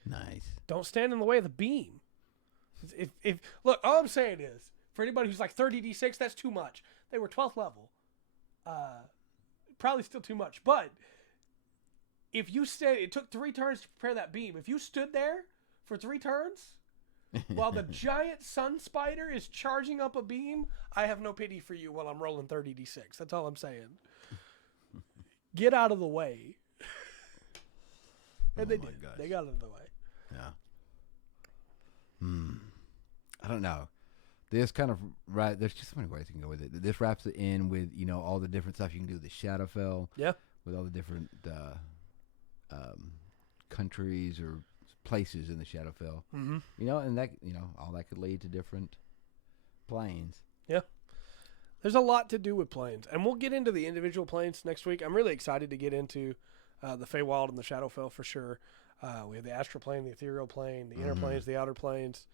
nice. Don't stand in the way of the beam. If look, all I'm saying is for anybody who's like 30d6, that's too much. They were 12th level. Probably still too much, but if you it took 3 turns to prepare that beam. If you stood there for 3 turns while the giant sun spider is charging up a beam, I have no pity for you while I'm rolling 30d6. That's all I'm saying. Get out of the way. And they did. Gosh. They got out of the way. Yeah. I don't know. This kind of there's just so many ways you can go with it. This wraps it in with all the different stuff you can do with the Shadowfell. Yeah. With all the different countries or places in the Shadowfell. Mm-hmm. And that all that could lead to different planes. Yeah. There's a lot to do with planes, and we'll get into the individual planes next week. I'm really excited to get into the Feywild and the Shadowfell for sure. We have the Astral Plane, the Ethereal Plane, the Inner Planes, the Outer Planes.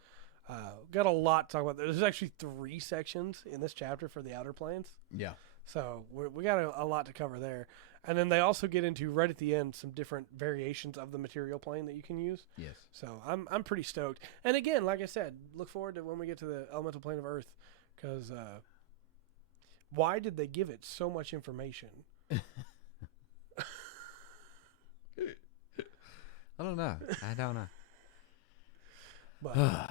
Got a lot to talk about. There's actually 3 sections in this chapter for the Outer Planes. Yeah. So we got a lot to cover there. And then they also get into, right at the end, some different variations of the material plane that you can use. Yes. So I'm pretty stoked. And again, like I said, look forward to when we get to the elemental plane of Earth. Because why did they give it so much information? I don't know. But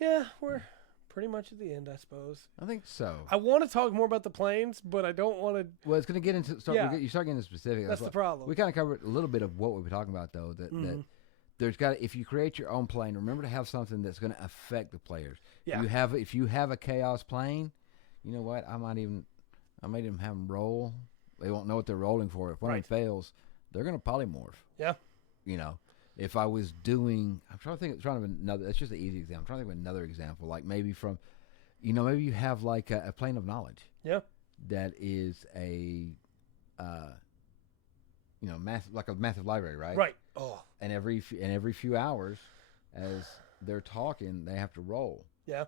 yeah, we're pretty much at the end, I suppose. I think so. I want to talk more about the planes, but I don't want to. Well, it's going to get into. You start getting into specifics. That's the problem. We kind of covered a little bit of what we were talking about, though. That there's if you create your own plane, remember to have something that's going to affect the players. Yeah. If you have a chaos plane, you know what? I might even have them roll. They won't know what they're rolling for. If one fails, they're going to polymorph. Yeah. If I was doing, I'm trying to think of another. That's just an easy example. I'm trying to think of another example, like maybe from, maybe you have like a plane of knowledge. Yeah. That is a, like a massive library, right? Right. Oh. And every few hours, as they're talking, they have to roll. Yeah.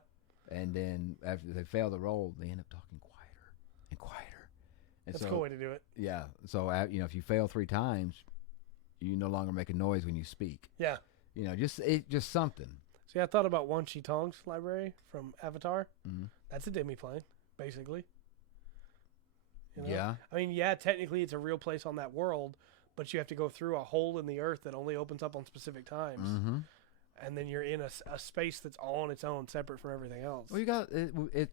And then after they fail the roll, they end up talking quieter and quieter. And That's a cool way to do it. Yeah. So if you fail 3 times, you no longer make a noise when you speak. Yeah. You know, just something. See, I thought about Wan Chi Tong's library from Avatar. Mm-hmm. That's a demi-plane, basically. You know? Yeah. I mean, yeah, technically it's a real place on that world, but you have to go through a hole in the earth that only opens up on specific times. Mm-hmm. And then you're in a space that's all on its own, separate from everything else. Well, you got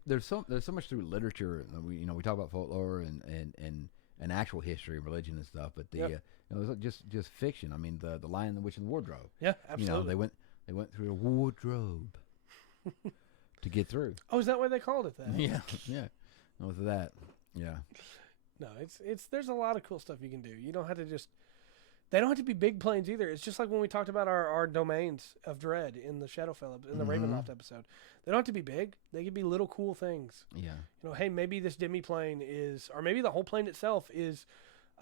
there's so much through literature. We talk about folklore and actual history and religion and stuff, but it's just fiction. I mean, the Lion, the Witch, and the Wardrobe. Yeah, absolutely. You know, they went through a wardrobe to get through. Oh, is that why they called it that? Yeah. With that, yeah. No, it's there's a lot of cool stuff you can do. You don't have to just. They don't have to be big planes either. It's just like when we talked about our domains of dread in the Shadowfell, in the Ravenloft episode. They don't have to be big. They can be little cool things. Yeah. You know, hey, maybe this demi-plane is, or maybe the whole plane itself is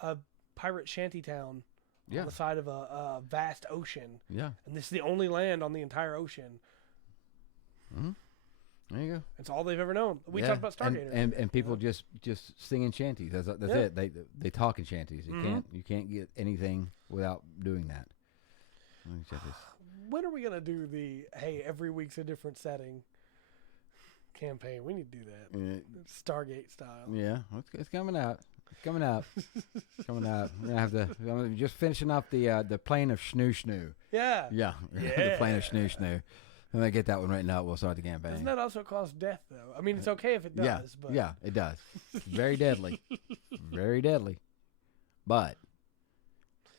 a pirate shantytown on the side of a vast ocean. Yeah. And this is the only land on the entire ocean. Mm-hmm. There you go. It's all they've ever known. We talked about Stargazer. And people just singing shanties. That's it. They talk in shanties. You can't get anything without doing that. Let me check this. When are we gonna do the every week's a different setting campaign? We need to do that. Stargate style. Yeah, it's coming out. It's coming out. It's coming out. We're gonna have to. I'm just finishing up the plane of Schnoo Schnoo. Yeah. Yeah. The plane of Schnoo Schnoo. When I get that one written out, we'll start the campaign. Doesn't that also cause death, though? I mean, it's okay if it does, but... Yeah, it does. Very deadly. Very deadly. But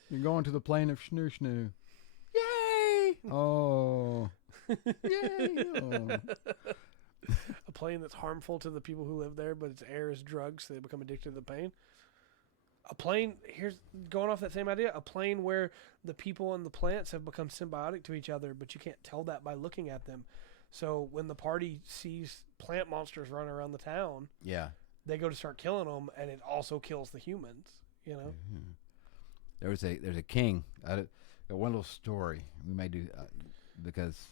you're going to the plane of Schnoo Schnoo. Yay! Oh. Yay! Oh. A plane that's harmful to the people who live there, but its air is drugs, so they become addicted to the pain. A plane, here's going off that same idea, a plane where the people and the plants have become symbiotic to each other, but you can't tell that by looking at them. So when the party sees plant monsters running around the town, they go to start killing them, and it also kills the humans, you know? Mm-hmm. There's a king. One little story we may do because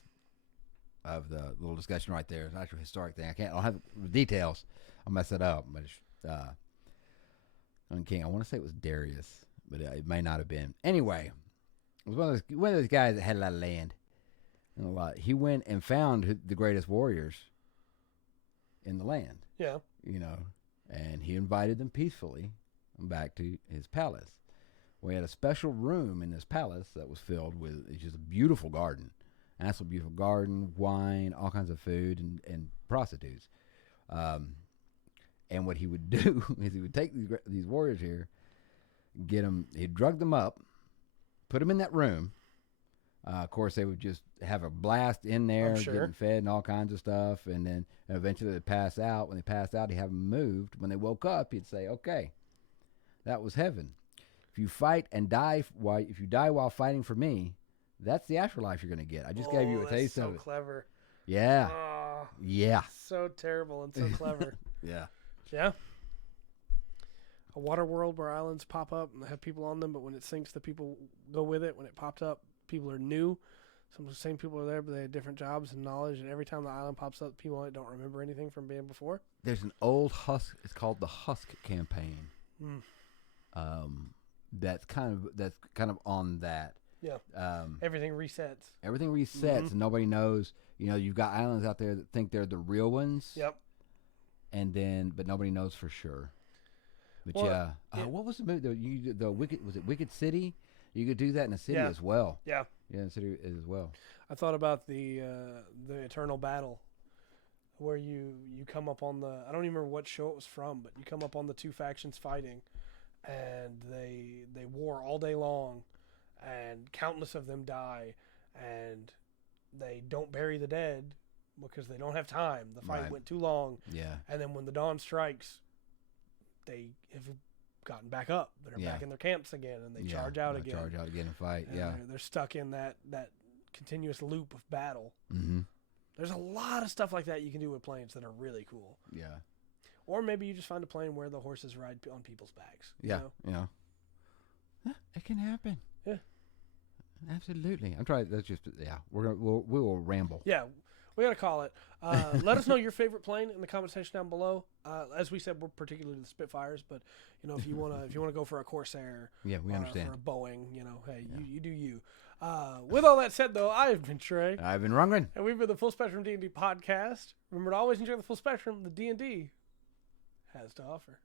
of the little discussion right there. It's an actual historic thing. I don't have the details. I'll mess it up, but it's... on King. I want to say it was Darius, but it may not have been. Anyway, it was one of those guys that had a lot of land and a lot. He went and found the greatest warriors in the land. Yeah. You know, and he invited them peacefully back to his palace. We had a special room in this palace that was filled with just a beautiful garden, absolutely beautiful garden, wine, all kinds of food, and prostitutes. And what he would do is he would take these warriors here, he'd drug them up, put them in that room. Of course, they would just have a blast in there, getting fed and all kinds of stuff. And then eventually they'd pass out. When they passed out, he'd have them moved. When they woke up, he'd say, okay, that was heaven. If you fight and die, if you die while fighting for me, that's the afterlife you're going to get. I just gave you a taste of it. So clever. Yeah. Yeah. So terrible and so clever. Yeah. Yeah. A water world where islands pop up and have people on them, but when it sinks, the people go with it. When it popped up, people are new. Some of the same people are there, but they have different jobs and knowledge. And every time the island pops up, people on it don't remember anything from being before. There's an old Husk. It's called the Husk campaign. That's kind of on that. Yeah. Everything resets. Everything resets, and nobody knows. You know, you've got islands out there that think they're the real ones. Yep. But nobody knows for sure. But what was the movie? The Wicked, was it Wicked City? You could do that in a city as well. Yeah. Yeah, in a city as well. I thought about the Eternal Battle, where you come up on I don't even remember what show it was from, but you come up on the two factions fighting, and they war all day long, and countless of them die, and they don't bury the dead because they don't have time. The fight went too long. Yeah. And then when the dawn strikes, they have gotten back up. They're back in their camps again, and they charge out again. Charge out again and fight. And they're stuck in that continuous loop of battle. Mm-hmm. There's a lot of stuff like that you can do with planes that are really cool. Yeah. Or maybe you just find a plane where the horses ride on people's backs. Yeah. You know? Yeah. It can happen. Yeah. Absolutely. I'm trying. That's just we will ramble. Yeah. We got to call it. Let us know your favorite plane in the comment section down below. As we said, we're particularly the Spitfires, but if you wanna go for a Corsair, Yeah, we understand. For a Boeing, hey, you do you. With all that said, though, I've been Trey. I've been Rungren. And we've been the Full Spectrum D&D podcast. Remember to always enjoy the full spectrum the D&D has to offer.